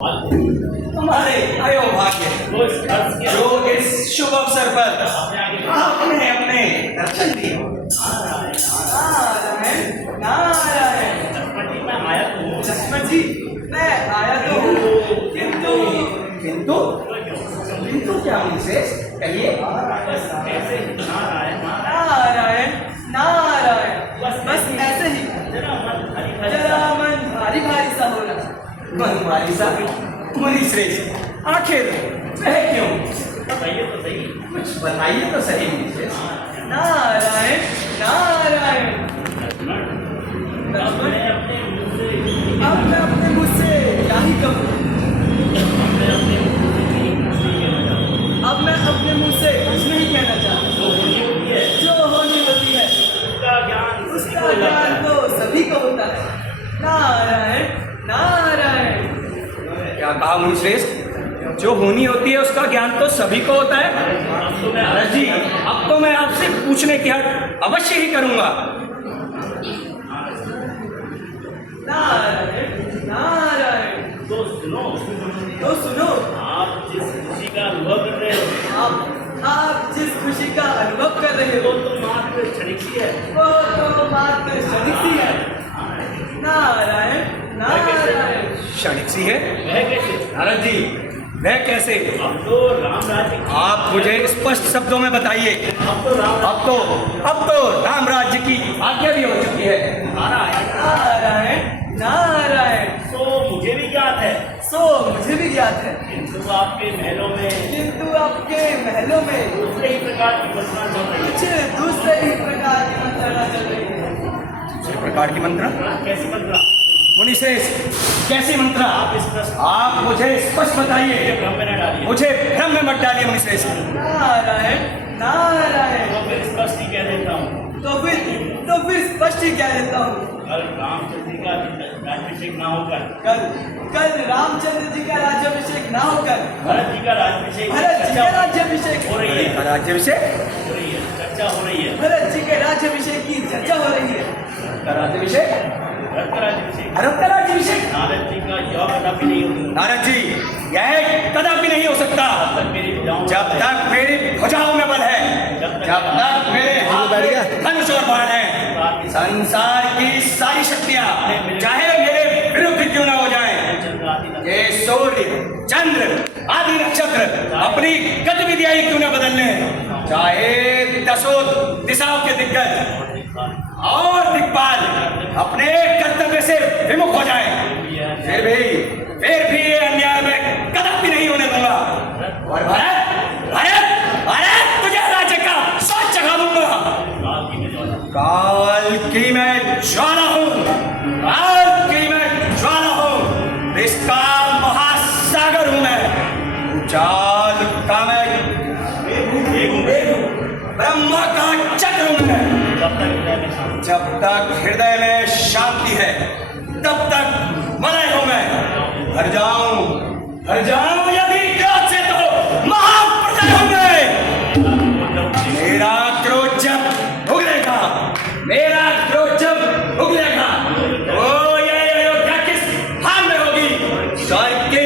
हमारे अयोभाग्य जो इस शुभ अवसर पर आपने अपने दर्शन दिए। नारायण नारायण। लक्ष्मण जी मैं आया तो हूँ, किंतु किंतु किंतु क्या मुझसे कहिए। नारायण नारायण। बस ऐसे ही जरा मन भारी भारी सा हो रहा। मन भारी सा मुनि श्रेष्ठ आखिर वह क्यों? बताइए तो सही, कुछ बताइए तो सही मुनि श्रेष्ठ। नारायण नारायण। अब मैं अपने मुँह से क्या ही कहूँ। अब मैं अपने मुँह से कुछ नहीं कहना चाहता। जो होनी होती है उसका ज्ञान तो सभी को होता है। नारायण नारायण। क्या कहा मुनि श्रेष्ठ? जो होनी होती है उसका ज्ञान तो सभी को होता है। महाराज जी अब तो मैं आपसे पूछने की हक अवश्य ही करूंगा। नारायण नारायण। तो सुनो आप जिस खुशी का अनुभव कर रहे हो, आप जिस खुशी का अनुभव कर रहे हो तो मात्र क्षणिक सी है। वो तो मात्र क्षणिक सी है। नारायण नारायण। क्षणिक सी है? वह कैसे? नारद जी वह कैसे? अब तो राम राज्य आप मुझे स्पष्ट शब्दों में बताइए। अब तो राम राज्य की आज्ञा भी हो चुकी है। नारायण नारायण। तो मुझे भी ज्ञात है। किंतु आपके महलों में दूसरे ही प्रकार की मंत्रणा चल रही है। कुछ दूसरे ही प्रकार की मंत्रणा चल रही है। दूसरे प्रकार की मंत्रणा? कैसी मंत्रणा? मुनि श्रेष्ठ कैसी मंत्रणा? आप मुझे स्पष्ट बताइए। भ्रम में न डालिए। मुझे भ्रम में मत डालिए मुनि श्रेष्ठ। नारायण नारायण। तो फिर स्पष्ट ही कह देता हूँ। तो फिर स्पष्ट ही कह देता हूँ। कल रामचंद्र जी का राज्याभिषेक न होकर कल रामचंद्र जी का राज्याभिषेक ना होकर भरत जी का राज्याभिषेक हो रही है। राज्याभिषेक चर्चा हो रही है। भरत जी के राज्याभिषेक की चर्चा हो रही है। राज्याभिषेक भरत का राज्याभिषेक भरत का राज्याभिषेक नारद जी का यह कदापि नहीं होगा। नारद जी यह कदापि नहीं हो सकता जब तक मेरी भुजाओं में बल है, जब तक मेरे हाथ में धनुष और बाण है। संसार की सारी शक्तियां चाहे मेरे विरुद्ध क्यों ना हो जाएं, ये सूर्य चंद्र आदि नक्षत्र अपनी गतिविधियां ही क्यों ना बदल लें, चाहे दसों दिशाओं के दिग्गज और दिक्पाल अपने कर्तव्य से विमुख हो जाएं, फिर भी ये अन्याय में कदापि नहीं होने दूंगा। और भारत तुझे राज्य का सोच जगा दूंगा। काल की मैं ज्वाला हूँ, इसका महासागर हूँ मैं। चाल का मैं ब्रह्मा का चक्र हूँ मैं। जब तक हृदय में शांति है तब तक मलय हूँ मैं। हर जाऊं यदि क्रोध से तो महाप्रलय हूँ मैं। मेरा क्रोध जब उगलेगा तो ये अयोध्या किस हाल में होगी? स्वर्ग की